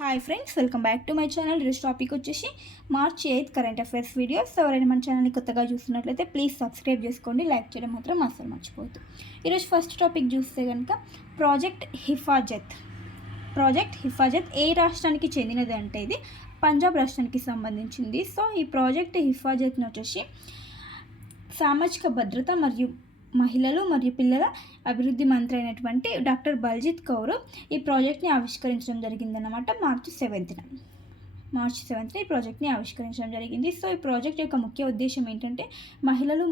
Hi friends, welcome back to my channel. ఈరోజు topic వచ్చేసి March 8 current affairs video. So ఎవరైనా మన ఛానల్ని కొత్తగా చూస్తున్నట్లయితే ప్లీజ్ సబ్స్క్రైబ్ చేసుకోండి, లైక్ చేయడం మాత్రం అస్సలు మర్చిపోవద్దు. ఈరోజు ఫస్ట్ టాపిక్ చూస్తే కనుక ప్రాజెక్ట్ హిఫాజత్ ఏ రాష్ట్రానికి చెందినది అంటే ఇది పంజాబ్ రాష్ట్రానికి సంబంధించింది. సో ఈ ప్రాజెక్ట్ హిఫాజత్ని వచ్చేసి సామాజిక భద్రత మరియు మహిళలు మరియు పిల్లల అభివృద్ధి మంత్రి అయినటువంటి డాక్టర్ బల్జిత్ కౌర్ ఈ ప్రాజెక్ట్ని ఆవిష్కరించడం జరిగిందన్నమాట. మార్చి 7న ఈ ప్రాజెక్ట్ని ఆవిష్కరించడం జరిగింది. సో ఈ ప్రాజెక్ట్ యొక్క ముఖ్య ఉద్దేశం ఏంటంటే మహిళలు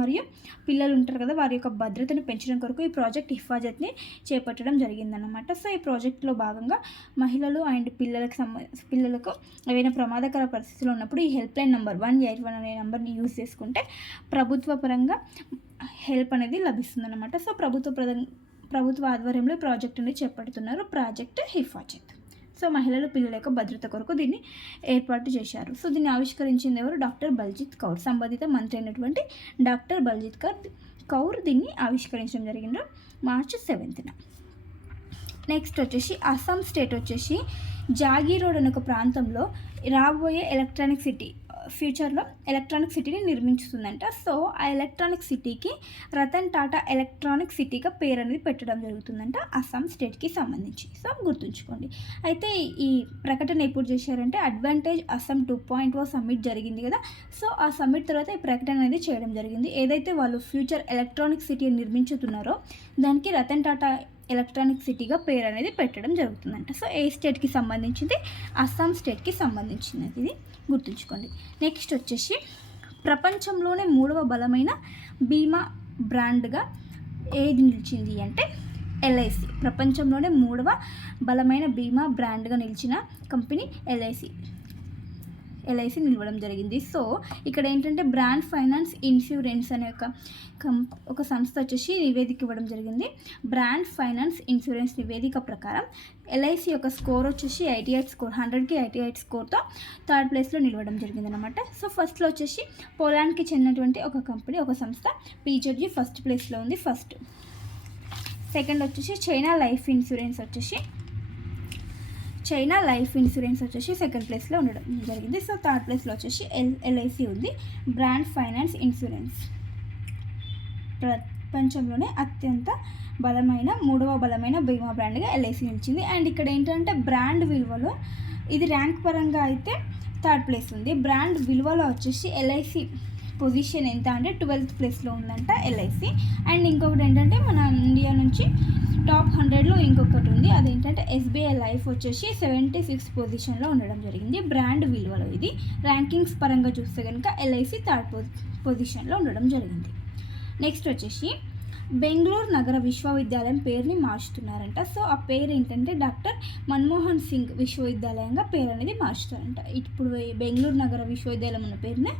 మరియు పిల్లలు ఉంటారు కదా, వారి యొక్క భద్రతను పెంచడం కొరకు ఈ ప్రాజెక్ట్ హిఫాజత్ని చేపట్టడం జరిగిందన్నమాట. సో ఈ ప్రాజెక్ట్లో భాగంగా మహిళలు అండ్ పిల్లలకు ఏవైనా ప్రమాదకర పరిస్థితులు ఉన్నప్పుడు ఈ హెల్ప్ లైన్ నెంబర్ 181 అనే నెంబర్ని యూజ్ చేసుకుంటే ప్రభుత్వ పరంగా హెల్ప్ అనేది లభిస్తుందన్నమాట. సో ప్రభుత్వ ఆధ్వర్యంలో ప్రాజెక్ట్ అనేది చేపడుతున్నారు, ప్రాజెక్ట్ హిఫాజత్. సో మహిళలు పిల్లల యొక్క భద్రత కొరకు దీన్ని ఏర్పాటు చేశారు. సో దీన్ని ఆవిష్కరించింది ఎవరు? డాక్టర్ బల్జిత్ కౌర్, సంబంధిత మంత్రి అయినటువంటి డాక్టర్ బల్జిత్ కౌర్ దీన్ని ఆవిష్కరించడం జరిగింది మార్చి 7న. నెక్స్ట్ వచ్చేసి అస్సాం స్టేట్ వచ్చేసి జాగీరోడ్ అనే ఒక ప్రాంతంలో రాబోయే ఫ్యూచర్లో ఎలక్ట్రానిక్ సిటీని నిర్మించుతుందంట. సో ఆ ఎలక్ట్రానిక్ సిటీకి రతన్ టాటా ఎలక్ట్రానిక్ సిటీగా పేరు అనేది పెట్టడం జరుగుతుందంట అస్సాం స్టేట్కి సంబంధించి. సో గుర్తుంచుకోండి. అయితే ఈ ప్రకటన ఎప్పుడు చేశారంటే అడ్వాంటేజ్ అస్సాం 2.0 సమ్మిట్ జరిగింది కదా. సో ఆ సమ్మిట్ తర్వాత ఈ ప్రకటన అనేది చేయడం జరిగింది. ఏదైతే వాళ్ళు ఫ్యూచర్ ఎలక్ట్రానిక్ సిటీని నిర్మించుతున్నారో దానికి రతన్ టాటా ఎలక్ట్రానిక్ సిటీగా పేరు అనేది పెట్టడం జరుగుతుందంట. సో ఏ స్టేట్కి సంబంధించింది? అస్సాం స్టేట్కి సంబంధించినది, ఇది గుర్తుంచుకోండి. నెక్స్ట్ వచ్చేసి ప్రపంచంలోనే 3వ బలమైన బీమా బ్రాండ్గా ఏది నిలిచింది అంటే ఎల్ఐసి. ప్రపంచంలోనే 3వ బలమైన బీమా బ్రాండ్గా నిలిచిన కంపెనీ ఎల్ఐసి నిలవడం జరిగింది. సో ఇక్కడ ఏంటంటే బ్రాండ్ ఫైనాన్స్ ఇన్సూరెన్స్ అనే ఒక సంస్థ వచ్చేసి నివేదిక ఇవ్వడం జరిగింది. బ్రాండ్ ఫైనాన్స్ ఇన్సూరెన్స్ నివేదిక ప్రకారం ఎల్ఐసి యొక్క స్కోర్ వచ్చేసి 88 స్కోర్, 100కి 88 స్కోర్తో థర్డ్ ప్లేస్లో నిలవడం జరిగిందనమాట. సో ఫస్ట్లో వచ్చేసి పోలాండ్కి చెందినటువంటి ఒక సంస్థ పీజెడ్జీ ఫస్ట్ ప్లేస్లో ఉంది. సెకండ్ వచ్చేసి చైనా లైఫ్ ఇన్సూరెన్స్ వచ్చేసి సెకండ్ ప్లేస్లో ఉండడం జరిగింది. సో థర్డ్ ప్లేస్లో వచ్చేసి ఎల్ఐసి ఉంది. బ్రాండ్ ఫైనాన్స్ ఇన్సూరెన్స్ ప్రపంచంలోనే అత్యంత 3వ బలమైన బీమా బ్రాండ్గా ఎల్ఐసి నిలిచింది. అండ్ ఇక్కడ ఏంటంటే బ్రాండ్ విలువలో ఇది ర్యాంక్ పరంగా అయితే థర్డ్ ప్లేస్ ఉంది. బ్రాండ్ విలువలో వచ్చేసి ఎల్ఐసి పొజిషన్ ఎంత అంటే 12th ప్లేస్లో ఉందంట ఎల్ఐసి. అండ్ ఇంకొకటి ఏంటంటే మన ఇండియా నుంచి టాప్ 100లో ఇంకొకటి ఉంది, అదేంటంటే ఎస్బీఐ లైఫ్ వచ్చేసి 76th పొజిషన్లో ఉండడం జరిగింది బ్రాండ్ విలువలో. ఇది ర్యాంకింగ్స్ పరంగా చూస్తే కనుక ఎల్ఐసి థర్డ్ పొజిషన్లో ఉండడం జరిగింది. నెక్స్ట్ వచ్చేసి బెంగళూరు నగర విశ్వవిద్యాలయం పేరుని మార్చుతున్నారంట. సో ఆ పేరు ఏంటంటే డాక్టర్ మన్మోహన్ సింగ్ విశ్వవిద్యాలయంగా పేరు అనేది మార్చుతారంట. ఇప్పుడు బెంగళూరు నగర విశ్వవిద్యాలయం ఉన్న పేరునే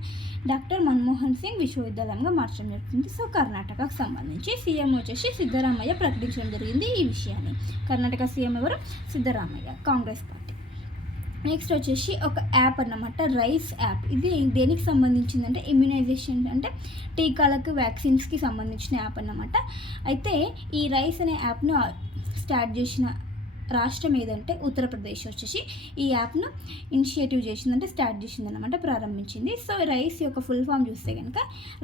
డాక్టర్ మన్మోహన్ సింగ్ విశ్వవిద్యాలయంగా మార్చడం జరుగుతుంది. సో కర్ణాటకకు సంబంధించి సీఎం వచ్చేసి సిద్ధరామయ్య ప్రకటించడం జరిగింది ఈ విషయాన్ని. కర్ణాటక సీఎం ఎవరు? సిద్ధరామయ్య, కాంగ్రెస్ పార్టీ. నెక్స్ట్ వచ్చేసి ఒక యాప్ అన్నమాట, రైస్ యాప్. ఇది దేనికి సంబంధించిందంటే ఇమ్యునైజేషన్ అంటే టీకాలకు వ్యాక్సిన్స్కి సంబంధించిన యాప్ అన్నమాట. అయితే ఈ రైస్ అనే యాప్ను స్టార్ట్ చేసిన రాష్ట్రం ఏదంటే ఉత్తరప్రదేశ్ వచ్చేసి ఈ యాప్ను ఇనిషియేటివ్ చేసిందంటే స్టార్ట్ చేసిందన్నమాట, ప్రారంభించింది. సో రైస్ యొక్క ఫుల్ ఫామ్ చూస్తే కనుక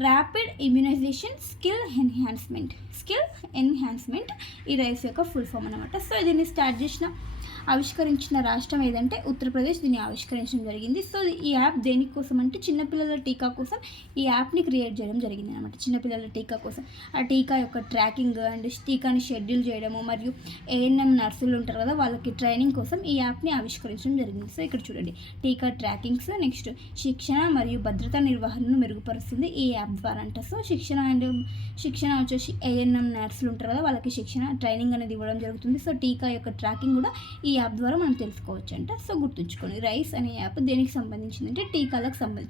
ర్యాపిడ్ ఇమ్యునైజేషన్ స్కిల్ ఎన్హాన్స్మెంట్ ఈ రైస్ యొక్క ఫుల్ ఫామ్ అన్నమాట. సో దీన్ని ఆవిష్కరించిన రాష్ట్రం ఏదంటే ఉత్తరప్రదేశ్ దీన్ని ఆవిష్కరించడం జరిగింది. సో ఈ యాప్ దేనికోసం అంటే చిన్నపిల్లల టీకా కోసం ఈ యాప్ని క్రియేట్ చేయడం జరిగింది అనమాట. చిన్నపిల్లల టీకా కోసం ఆ టీకా యొక్క ట్రాకింగ్ అండ్ టీకాని షెడ్యూల్ చేయడము మరియు ఏఎన్ఎం నర్సులు ఉంటారు కదా, వాళ్ళకి ట్రైనింగ్ కోసం ఈ యాప్ని ఆవిష్కరించడం జరిగింది. సో ఇక్కడ చూడండి, టీకా ట్రాకింగ్స్, నెక్స్ట్ శిక్షణ మరియు భద్రతా నిర్వహణను మెరుగుపరుస్తుంది ఈ యాప్ ద్వారా అంట. సో శిక్షణ వచ్చేసి ఏఎన్ఎం నర్సులు ఉంటారు కదా, వాళ్ళకి ట్రైనింగ్ అనేది ఇవ్వడం జరుగుతుంది. సో టీకా యొక్క ట్రాకింగ్ కూడా ఈ యాప్ ద్వారా మనం తెలుసుకోవచ్చు అంట. సో గుర్తుంచుకోండి, రైస్ అనే యాప్ దేనికి సంబంధించిందంటే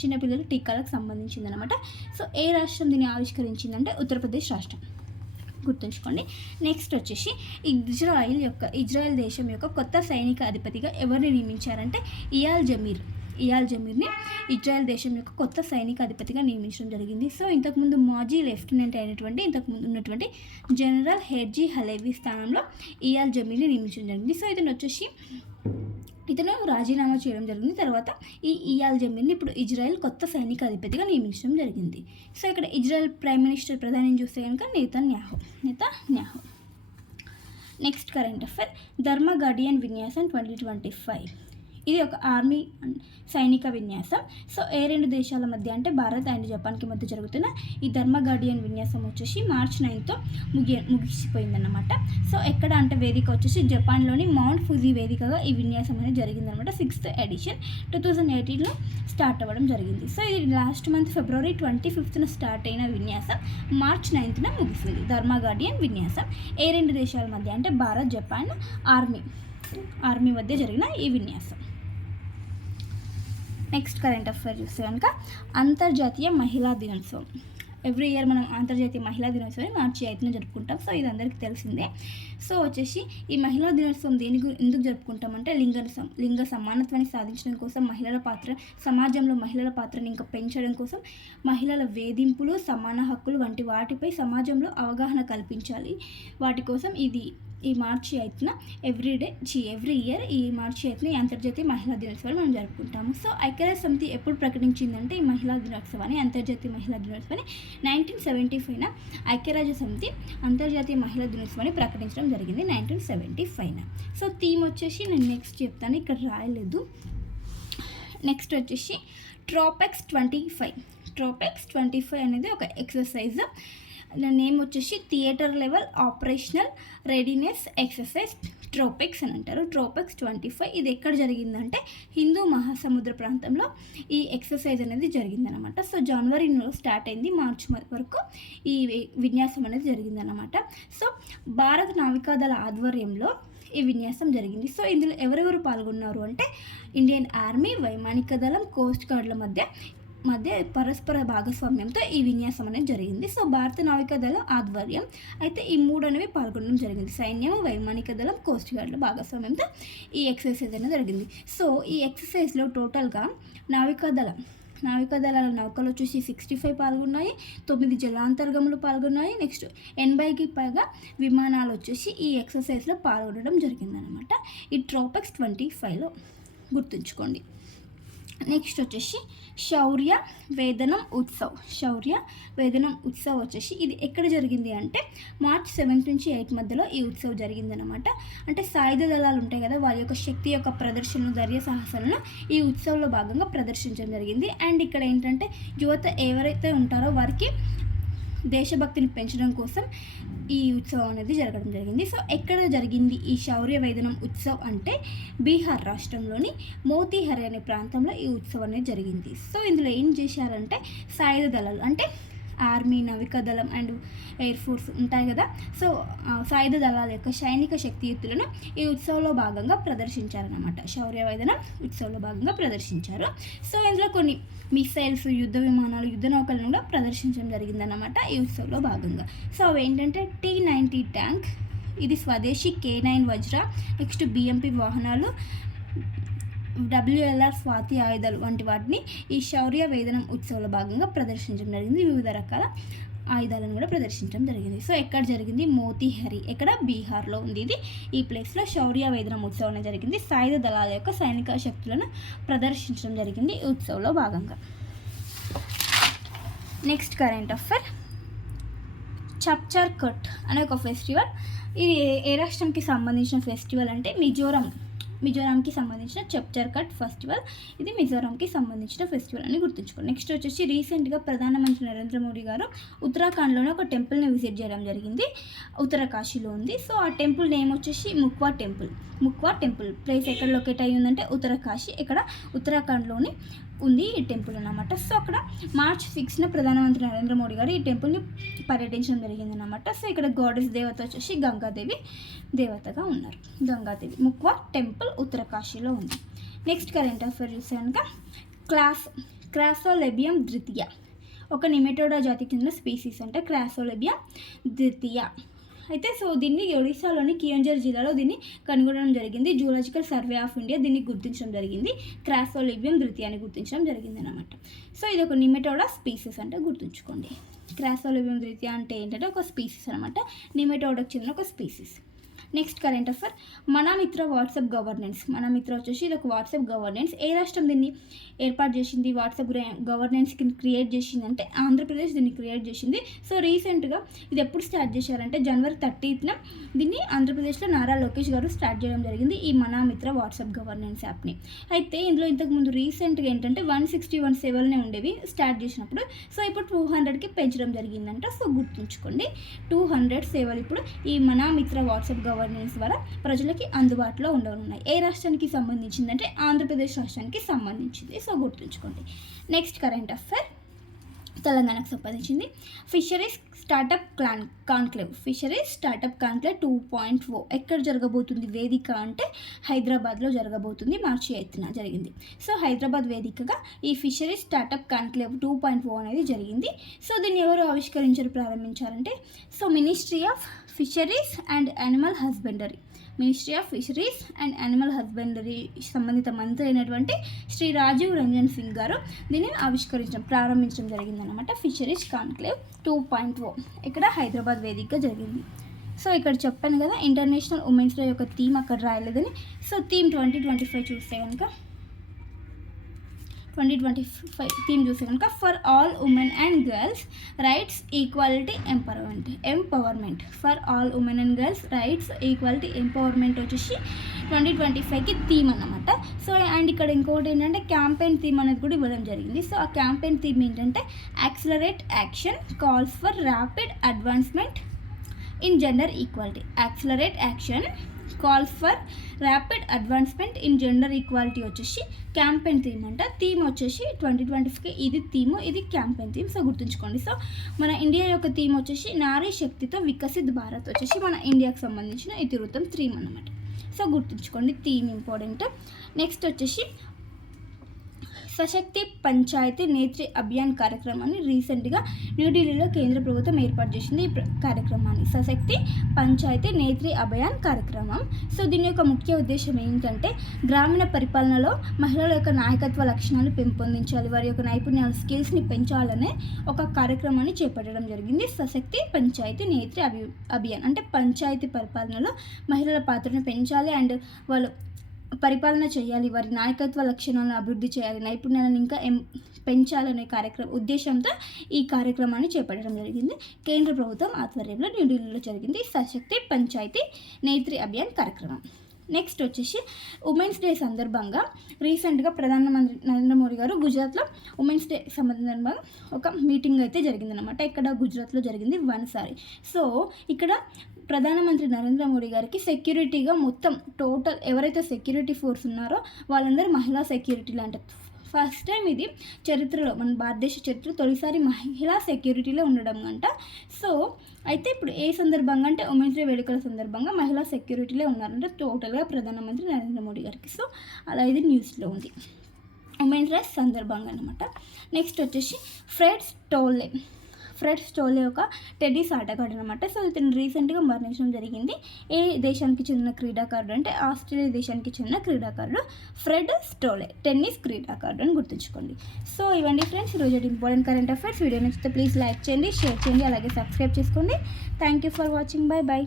చిన్నపిల్లల టీకాలకు సంబంధించింది అనమాట. సో ఏ రాష్ట్రం దీన్ని ఆవిష్కరించిందంటే ఉత్తరప్రదేశ్ రాష్ట్రం, గుర్తుంచుకోండి. నెక్స్ట్ వచ్చేసి ఇజ్రాయెల్ దేశం యొక్క కొత్త సైనిక అధిపతిగా ఎవరిని నియమించారంటే ఇయాల్ జమీర్ని ఇజ్రాయెల్ దేశం యొక్క కొత్త సైనిక అధిపతిగా నియమించడం జరిగింది. సో ఇంతకుముందు మాజీ లెఫ్టినెంట్ అయినటువంటి ఇంతకుముందు ఉన్నటువంటి జనరల్ హెర్జీ హలేవి స్థానంలో ఇయాల్ జమీర్ని నియమించడం జరిగింది. సో ఇతను వచ్చేసి ఇతను రాజీనామా చేయడం జరిగింది. తర్వాత ఈ ఇయాల్ జమీర్ని ఇప్పుడు ఇజ్రాయెల్ కొత్త సైనిక అధిపతిగా నియమించడం జరిగింది. సో ఇక్కడ ఇజ్రాయెల్ ప్రైమ్ మినిస్టర్ ప్రధాని చూస్తే కనుక నెతన్యాహు. నెక్స్ట్ కరెంట్ అఫైర్, ధర్మ గార్డియన్ విన్యాసం 2025. ఇది ఒక ఆర్మీ సైనిక విన్యాసం. సో ఏ రెండు దేశాల మధ్య అంటే భారత్ అండ్ జపాన్కి మధ్య జరుగుతున్న ఈ ధర్మ గార్డియన్ విన్యాసం వచ్చేసి మార్చ్ 9తో ముగిసిపోయిందన్నమాట. సో ఎక్కడ అంటే వేదిక వచ్చేసి జపాన్లోని మౌంట్ ఫుజీ వేదికగా ఈ విన్యాసం అనేది జరిగిందనమాట. 6th ఎడిషన్ 2018లో స్టార్ట్ అవ్వడం జరిగింది. సో ఇది లాస్ట్ మంత్ ఫిబ్రవరి 25న స్టార్ట్ అయిన విన్యాసం మార్చ్ 9న ముగిసింది. ధర్మ గార్డియన్ విన్యాసం ఏ రెండు దేశాల మధ్య అంటే భారత్ జపాన్ ఆర్మీ మధ్య జరిగిన ఈ విన్యాసం. నెక్స్ట్ కరెంట్ అఫైర్ చూస్తే కనుక అంతర్జాతీయ మహిళా దినోత్సవం. ఎవ్రీ ఇయర్ మనం అంతర్జాతీయ మహిళా దినోత్సవాన్ని మార్చి 8న జరుపుకుంటాం. సో ఇది అందరికీ తెలిసిందే. సో వచ్చేసి ఈ మహిళా దినోత్సవం ఎందుకు జరుపుకుంటామంటే లింగ సమానత్వాన్ని సాధించడం కోసం, సమాజంలో మహిళల పాత్రని ఇంకా పెంచడం కోసం, మహిళల వేధింపులు, సమాన హక్కులు వంటి వాటిపై సమాజంలో అవగాహన కల్పించాలి. వాటి కోసం ఈ మార్చి 8న ఎవ్రీ ఇయర్ ఈ మార్చి 8న ఈ అంతర్జాతీయ మహిళా దినోత్సవాన్ని మనం జరుపుకుంటాము. సో ఐక్యరాజ్య సమితి ఎప్పుడు ప్రకటించిందంటే ఈ మహిళా దినోత్సవాన్ని, అంతర్జాతీయ మహిళా దినోత్సవాన్ని 1975న ఐక్యరాజ్య సమితి అంతర్జాతీయ మహిళా దినోత్సవాన్ని ప్రకటించడం జరిగింది 1975న. సో థీమ్ వచ్చేసి నేను నెక్స్ట్ చెప్తాను, ఇక్కడ రాయలేదు. నెక్స్ట్ వచ్చేసి ట్రోపెక్స్ 25 అనేది ఒక ఎక్సర్సైజ్. నేమ్ వచ్చేసి theatre level operational readiness exercise TROPEX అని అంటారు. ట్రోపెక్స్ 25 ఇది ఎక్కడ జరిగిందంటే హిందూ మహాసముద్ర ప్రాంతంలో ఈ ఎక్సర్సైజ్ అనేది జరిగిందనమాట. సో జనవరిలో స్టార్ట్ అయింది, మార్చ్ వరకు ఈ విన్యాసం అనేది జరిగిందనమాట. సో భారత నావికాదళ ఆధ్వర్యంలో ఈ విన్యాసం జరిగింది. సో ఇందులో ఎవరెవరు పాల్గొన్నారు అంటే ఇండియన్ ఆర్మీ, వైమానిక దళం, కోస్ట్ గార్డుల మధ్య పరస్పర భాగస్వామ్యంతో ఈ విన్యాసం అనేది జరిగింది. సో భారత నావికాదళ ఆధ్వర్యం అయితే ఈ మూడు అనేవి పాల్గొనడం జరిగింది. సైన్యము, వైమానిక దళం, కోస్ట్ గార్డుల భాగస్వామ్యంతో ఈ ఎక్సర్సైజ్ అనేది జరిగింది. సో ఈ ఎక్సర్సైజ్లో టోటల్గా నావికాదళాల నౌకలు వచ్చేసి 65 పాల్గొన్నాయి, 9 జలాంతర్గములు పాల్గొన్నాయి. నెక్స్ట్ 80కి పైగా విమానాలు వచ్చేసి ఈ ఎక్సర్సైజ్లో పాల్గొనడం జరిగిందనమాట. ఈ ట్రోపెక్స్ 25లో గుర్తుంచుకోండి. నెక్స్ట్ వచ్చేసి శౌర్య వేదనం ఉత్సవ్ వచ్చేసి ఇది ఎక్కడ జరిగింది అంటే మార్చ్ 7 నుంచి 8 మధ్యలో ఈ ఉత్సవ్ జరిగిందనమాట. అంటే సాయుధ దళాలు ఉంటాయి కదా, వారి యొక్క శక్తి యొక్క ప్రదర్శనలు, ధైర్య సాహసాలను ఈ ఉత్సవంలో భాగంగా ప్రదర్శించడం జరిగింది. అండ్ ఇక్కడ ఏంటంటే యువత ఎవరైతే ఉంటారో వారికి దేశభక్తిని పెంచడం కోసం ఈ ఉత్సవం అనేది జరగడం జరిగింది. సో ఎక్కడ జరిగింది ఈ శౌర్య వేదనం ఉత్సవ్ అంటే బీహార్ రాష్ట్రంలోని మోతీహరి అనే ప్రాంతంలో ఈ ఉత్సవం అనేది జరిగింది. సో ఇందులో ఏం చేశారంటే సాయుధ దళాలు అంటే ఆర్మీ, నావికాదళం అండ్ ఎయిర్ ఫోర్స్ ఉంటాయి కదా. సో సాయుధ దళాల యొక్క సైనిక శక్తియుక్తులను ఈ ఉత్సవంలో భాగంగా ప్రదర్శించారనమాట. శౌర్యవేదనం ఉత్సవంలో భాగంగా ప్రదర్శించారు. సో ఇందులో కొన్ని మిసైల్స్, యుద్ధ విమానాలు, యుద్ధ నౌకలను కూడా ప్రదర్శించడం జరిగిందన్నమాట ఈ ఉత్సవంలో భాగంగా. సో అవి ఏంటంటే T-90 ట్యాంక్, ఇది స్వదేశీ K9 వజ్ర, నెక్స్ట్ BMP వాహనాలు, WLR స్వాతి ఆయుధాలు వంటి వాటిని ఈ శౌర్య వేదనం ఉత్సవంలో భాగంగా ప్రదర్శించడం జరిగింది. వివిధ రకాల ఆయుధాలను కూడా ప్రదర్శించడం జరిగింది. సో ఎక్కడ జరిగింది? మోతీహరి, ఎక్కడ? బీహార్లో ఉంది. ఇది ఈ ప్లేస్లో శౌర్య వేదనం ఉత్సవం అనేది జరిగింది. సాయుధ దళాల యొక్క సైనిక శక్తులను ప్రదర్శించడం జరిగింది ఈ ఉత్సవంలో భాగంగా. నెక్స్ట్ కరెంట్ అఫైర్, చప్చార్ కట్ అనే ఒక ఫెస్టివల్. ఇది ఏ రాష్ట్రంకి సంబంధించిన ఫెస్టివల్ అంటే మిజోరాంకి సంబంధించిన చప్చార్ కట్ ఫెస్టివల్. ఇది మిజోరాంకి సంబంధించిన ఫెస్టివల్ అని గుర్తుంచుకోండి. నెక్స్ట్ వచ్చేసి రీసెంట్గా ప్రధానమంత్రి నరేంద్ర మోడీ గారు ఉత్తరాఖండ్లోనే ఒక టెంపుల్ని విజిట్ చేయడం జరిగింది. ఉత్తరకాశీలో ఉంది. సో ఆ టెంపుల్ నేమ్ వచ్చేసి ముక్వా టెంపుల్ ప్లేస్ ఎక్కడ లొకేట్ అయ్యి ఉందంటే ఉత్తరకాశీ, ఇక్కడ ఉత్తరాఖండ్లోని ఉంది ఈ టెంపుల్ అన్నమాట. సో అక్కడ మార్చ్ 6న ప్రధానమంత్రి నరేంద్ర మోడీ గారు ఈ టెంపుల్ని పర్యటించడం జరిగిందన్నమాట. సో ఇక్కడ గాడెస్ దేవత వచ్చేసి గంగాదేవి దేవతగా ఉన్నారు. గంగాదేవి ముక్వా టెంపుల్ ఉత్తరకాశీలో ఉంది. నెక్స్ట్ కరెంట్ అఫైర్ చూస్తే కనుక క్రాసోలెబియం ద్వితీయ ఒక నిమెటోడా జాతికి చెందిన స్పీసీస్ అంటే క్రాసోలెబియం ద్వితీయ. అయితే సో దీన్ని ఒడిశాలోని కియోంజర్ జిల్లాలో దీన్ని కనుగొనడం జరిగింది. జూలాజికల్ సర్వే ఆఫ్ ఇండియా దీన్ని గుర్తించడం జరిగింది. క్రాసోలెబియం ద్వితీయ అని గుర్తించడం జరిగింది అనమాట. సో ఇది ఒక నిమెటోడా స్పీసీస్ అంటే గుర్తుంచుకోండి. క్రాసోలెబియం ద్వితీయ అంటే ఏంటంటే ఒక స్పీసీస్ అనమాట, నిమెటోడాకి చెందిన ఒక species. Next current affair, Mana Mitra WhatsApp governance. Mana Mitra వచ్చేసి ఇది ఒక వాట్సాప్ గవర్నెన్స్. ఏ రాష్ట్రం దీన్ని ఏర్పాటు చేసింది, వాట్సాప్ గవర్నెన్స్కి క్రియేట్ చేసింది అంటే ఆంధ్రప్రదేశ్ దీన్ని క్రియేట్ చేసింది. సో రీసెంట్గా ఇది ఎప్పుడు స్టార్ట్ చేశారంటే January 30th దీన్ని ఆంధ్రప్రదేశ్లో నారా లోకేష్ గారు స్టార్ట్ చేయడం జరిగింది ఈ మనమిత్ర వాట్సాప్ గవర్నెన్స్ యాప్ని. అయితే ఇందులో ఇంతకుముందు రీసెంట్గా ఏంటంటే 161 సేవలనే ఉండేవి స్టార్ట్ చేసినప్పుడు. సో ఇప్పుడు 200కి పెంచడం జరిగిందంట. సో గుర్తుంచుకోండి, 200 సేవలు ఇప్పుడు ఈ మనమిత్ర వాట్సాప్ గవర్నెన్స్ ద్వారా ప్రజలకి అందుబాటులో ఉండనున్నాయి. ఏ రాష్ట్రానికి సంబంధించిందంటే ఆంధ్రప్రదేశ్ రాష్ట్రానికి సంబంధించింది. సో గుర్తుంచుకోండి. నెక్స్ట్ కరెంట్ అఫైర్, తెలంగాణకు సంబంధించింది. Fisheries startup conclave. Fisheries startup conclave 2.0 ఎక్కడ జరగబోతుంది వేదిక అంటే హైదరాబాద్లో జరగబోతుంది. March 8th జరిగింది. సో హైదరాబాద్ వేదికగా ఈ ఫిషరీస్ స్టార్టప్ కాన్క్లేవ్ 2.0 అనేది జరిగింది. సో దీన్ని ఎవరు ఆవిష్కరించారు, ప్రారంభించారంటే so ministry of fisheries and animal husbandry. Ministry of fisheries and animal husbandry సంబంధిత మంత్రి అయినటువంటి శ్రీ రాజీవ్ రంజన్ సింగ్ గారు దీన్ని ప్రారంభించడం జరిగిందనమాట. ఫిషరీస్ కాన్క్లేవ్ 2.0 ఇక్కడ హైదరాబాద్ వేదికగా జరిగింది. సో ఇక్కడ చెప్పాను కదా ఇంటర్నేషనల్ ఉమెన్స్ డే యొక్క థీమ్ అక్కడ రాయలేదని. సో థీమ్ 2025 చూస్తే కనుక 2025 థీమ్ చూస్తే కనుక for all women and girls rights equality empowerment for all women and girls rights equality empowerment వచ్చేసి 2025కి థీమ్ అన్నమాట. సో అండ్ ఇక్కడ ఇంకోటి ఏంటంటే క్యాంపెయిన్ థీమ్ అనేది కూడా ఇవ్వడం జరిగింది. సో ఆ క్యాంపెయిన్ థీమ్ ఏంటంటే accelerate action calls for rapid advancement in gender equality. Accelerate action calls for rapid advancement in gender equality వచ్చేసి క్యాంపెయిన్ థీమ్ అంట. థీమ్ వచ్చేసి 2025కి ఇది థీమ్, ఇది క్యాంపెయిన్ థీమ్. సో గుర్తుంచుకోండి. సో మన ఇండియా యొక్క థీమ్ వచ్చేసి నారీ శక్తితో వికసిత్ భారత్ వచ్చేసి మన ఇండియాకి సంబంధించిన ఇతివృత్తం థీమ్ అన్నమాట. సో గుర్తుంచుకోండి, థీమ్ ఇంపార్టెంట్. నెక్స్ట్ వచ్చేసి సశక్తి పంచాయతీ నేత్రి అభియాన్ కార్యక్రమాన్ని రీసెంట్గా న్యూఢిల్లీలో కేంద్ర ప్రభుత్వం ఏర్పాటు చేసింది. ఈ కార్యక్రమాన్ని సశక్తి పంచాయతీ నేత్రి అభియాన్ కార్యక్రమం. సో దీని యొక్క ముఖ్య ఉద్దేశం ఏంటంటే గ్రామీణ పరిపాలనలో మహిళల యొక్క నాయకత్వ లక్షణాలు పెంపొందించాలి, వారి యొక్క నైపుణ్యాల స్కిల్స్ని పెంచాలనే ఒక కార్యక్రమాన్ని చేపట్టడం జరిగింది. సశక్తి పంచాయతీ నేత్రి అభియాన్ అంటే పంచాయతీ పరిపాలనలో మహిళల పాత్రను పెంచాలి అండ్ వాళ్ళు పరిపాలన చేయాలి, వారి నాయకత్వ లక్షణాలను అభివృద్ధి చేయాలి, నైపుణ్యాలను ఇంకా పెంచాలనే ఉద్దేశంతో ఈ కార్యక్రమాన్ని చేపట్టడం జరిగింది. కేంద్ర ప్రభుత్వం ఆధ్వర్యంలో న్యూఢిల్లీలో జరిగింది సశక్తి పంచాయతీ నేత్రి అభియాన్ కార్యక్రమం. నెక్స్ట్ వచ్చేసి ఉమెన్స్ డే సందర్భంగా రీసెంట్గా ప్రధానమంత్రి నరేంద్ర మోడీ గారు గుజరాత్లో ఉమెన్స్ డే సందర్భంగా ఒక మీటింగ్ అయితే జరిగిందనమాట. ఇక్కడ గుజరాత్లో జరిగింది వన్సారి. సో ఇక్కడ ప్రధానమంత్రి నరేంద్ర మోడీ గారికి సెక్యూరిటీగా మొత్తం టోటల్ ఎవరైతే సెక్యూరిటీ ఫోర్స్ ఉన్నారో వాళ్ళందరూ మహిళా సెక్యూరిటీలు అంటే ఫస్ట్ టైం ఇది చరిత్రలో మన భారతదేశ చరిత్ర తొలిసారి మహిళా సెక్యూరిటీలో ఉండడం అంట. సో అయితే ఇప్పుడు ఏ సందర్భంగా అంటే ఉమెన్స్ డే వేడుకల సందర్భంగా మహిళా సెక్యూరిటీలో ఉన్నారంటే టోటల్గా ప్రధానమంత్రి నరేంద్ర మోడీ గారికి. సో అలా ఇది న్యూస్లో ఉంది ఉమెన్స్ డే సందర్భంగా అనమాట. నెక్స్ట్ వచ్చేసి ఫ్రెడ్ స్టోలే ఒక టెన్నిస్ ఆటగాడు అనమాట. సో ఇతను రీసెంట్గా మరణించడం జరిగింది. ఏ దేశానికి చెందిన క్రీడాకారుడు అంటే ఆస్ట్రేలియా దేశానికి చెందిన క్రీడాకారుడు ఫ్రెడ్ స్టోలే, టెన్నిస్ క్రీడాకారుడు అని గుర్తుంచుకోండి. సో ఇవన్నీ ఫ్రెండ్స్ ఈరోజు ఇంపార్టెంట్ కరెంట్ అఫైర్స్. వీడియో నచ్చితే ప్లీజ్ లైక్ చేయండి, షేర్ చేయండి, అలాగే సబ్స్క్రైబ్ చేసుకోండి. Thank you for watching. By.